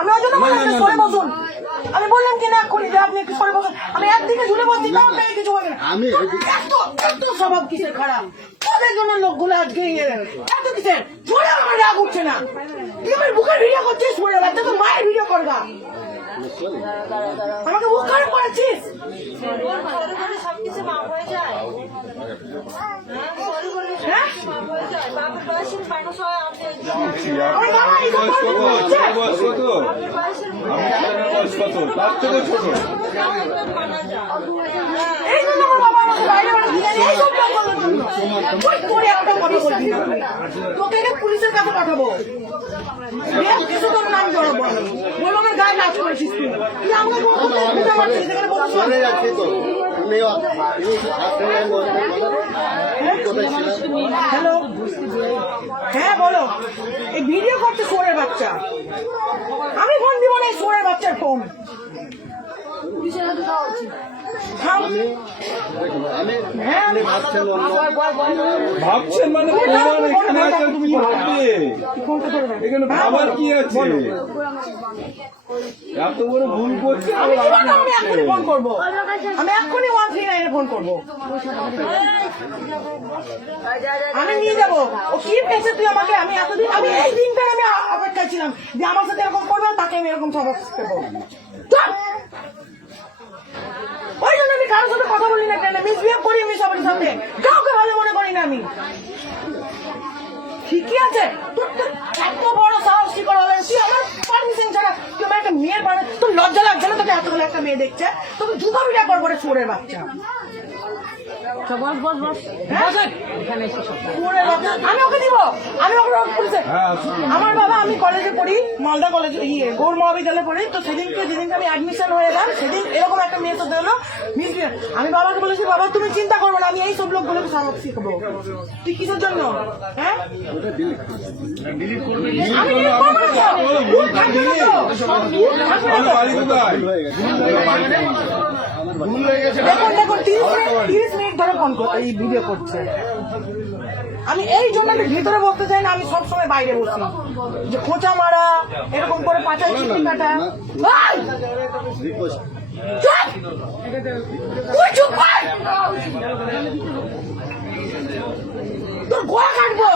আমি ওই জন্য বললাম সরে বসুন। আমি বললাম কিনা এক্ষুনি যে আপনি একটু সরে বসুন। আমি একদিকে ঝুলে বসছি, তাও আপনাকে কিছু হবে না। এত স্বভাব কিসের খারাপ? ওদের জন্য লোকগুলো আজকে এত কিসের ঝরে আমার রাগ উঠছে না। তুই আমার বুকের ভিডিও করছিস, সরে বাচ্চা তো মায়ের ভিডিও করবা, আমাকে বুক খারাপ করেছিস। পুলিশের কাছে পাঠাবো, কিছু তোর নাম জড়াবো, বলো আমার গায়ে নাচ করেছিস তুই, তুই আমাকে হ্যালো, হ্যাঁ বলো। এই ভিডিও করছে সোরের বাচ্চা, আমি ফোন দিব না, এই সোরের বাচ্চার ফোন। ভাবছেন মানে তুমি ভাববে এখানে ভাবার কি আছে? এত বড় ভুল করছে। আমি এক্ষুনি ফোন করবো, আমি এক্ষুনি 139 ফোন করবো, আমি নিয়ে যাবো। ও কি পেয়েছে তুই আমাকে? আমি এতদিন, আমি এই দিনটা আমি অপেক্ষায় ছিলাম যে আমার সাথে এরকম করবে, তাকে আমি এরকম সবক দেবো। ওই জন্য আমি কারোর সাথে কথা বলি না, কেন মিসবিহেভ করি আমি সবার সাথে, কাউকে ভালো মনে করি না আমি। ঠিকই আছে, তোর তো এত বড় সাহস কি করে হলো? তুই আমার পারমিশন ছাড়া তুই আমার একটা মেয়ের বাড়ি, তোর লজ্জা লাগছে না? তোকে এতগুলো একটা মেয়ে দেখছে, তোকে জুতা বিটা করবো রে চোরের বাচ্চা। আমি ওকে দিব, আমি ওকে পুলিশে। আমার বাবা, আমি কলেজে পড়ি, মালদা কলেজে, গৌর মহাবিদ্যালয়ে পড়ি। তো সেদিনকে যেদিনকে আমি অ্যাডমিশন হয়ে গেলাম, সেদিন এরকম একটা মেয়ে সাথে হলো মিসবিহেভ। আমি বাবাকে বলেছি, বাবা তুমি চিন্তা করবো না, আমি এই সব লোকগুলোকে সবক শিখবো। তুই কিসের জন্য? হ্যাঁ, আমি দেখুন 30 মিনিট ধরে ফোন এই ভিডিও করছে। আমি এই জন্য ভিতরে বসতে চাই না, আমি সবসময় বাইরে বসি, যে খোঁচা মারা, এরকম করে পাচাই চিঠি কাটা। তোর গোড়া কাটবো,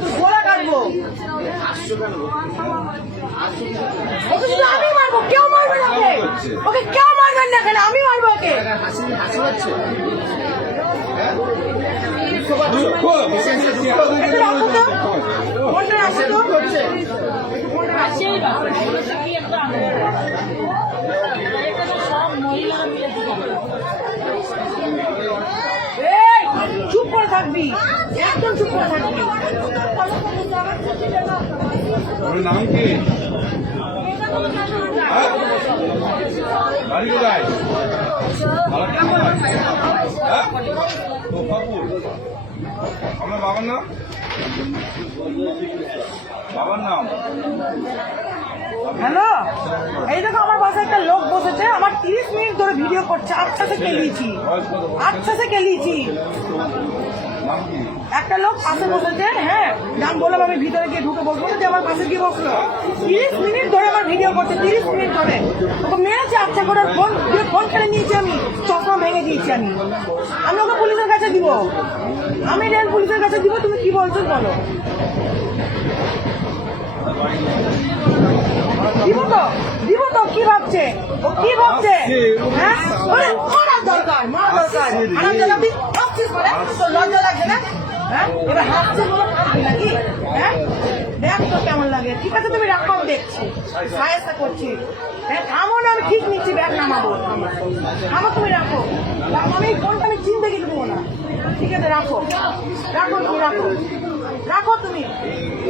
তোর গোড়া কাটবো। ওকে শুধু আমি মারবো, কেউ মারবে না ওকে, ওকে কেউ মারবেন না, কেন আমি মারবো ওকে। চুপ করে থাকবি, একদম চুপ করে থাকবি। নাম কি? বাড়ি কোথায়? আমার বাবার নাম? বাবার নাম? হ্যালো, এই দেখো আমার পাশে একটা লোক বসেছে, আমার 30 মিনিট ধরে ভিডিও করছে। আচ্ছা সে কেলিয়েছি, আচ্ছা সে কেলিয়েছি। একটা লোক পাশে বসেছে, হ্যাঁ নাম বললাম, আমি ভিতরে গিয়ে ঢুকে বসবো না, যে আমার পাশে গিয়ে বসলো। 30 মিনিট ধরে আমার ভিডিও করছে, 30 মিনিট ধরে ওকে মেরেছে। আচ্ছা করে ফোন খেলে নিয়েছি, আমি চশমা ভেঙে দিয়েছি। আমি ওকে পুলিশের কাছে দিব, আমি রেল পুলিশের কাছে দিব। তুমি কি বলছো বলো? দিব তো, কি ভাবছে ও, কি ভাবছে? হ্যাঁ, মারার দরকার, মারা দরকার। লজ্জা লাগছে না? হ্যাঁ, এবার হাসছে বলো নাকি? হ্যাঁ, দেখ তো কেমন লাগে। ঠিক আছে তুমি রাখো, আমি দেখছি, সাহায্য করছি। হ্যাঁ থামো না, আমি ঠিক নিচ্ছি, ব্যাগ নামাবো। থামো, তুমি রাখো, আমি ফোনটা আমি চিনতে গিয়ে দেবো না। ঠিক আছে রাখো, রাখো তুমি, রাখো, রাখো তুমি।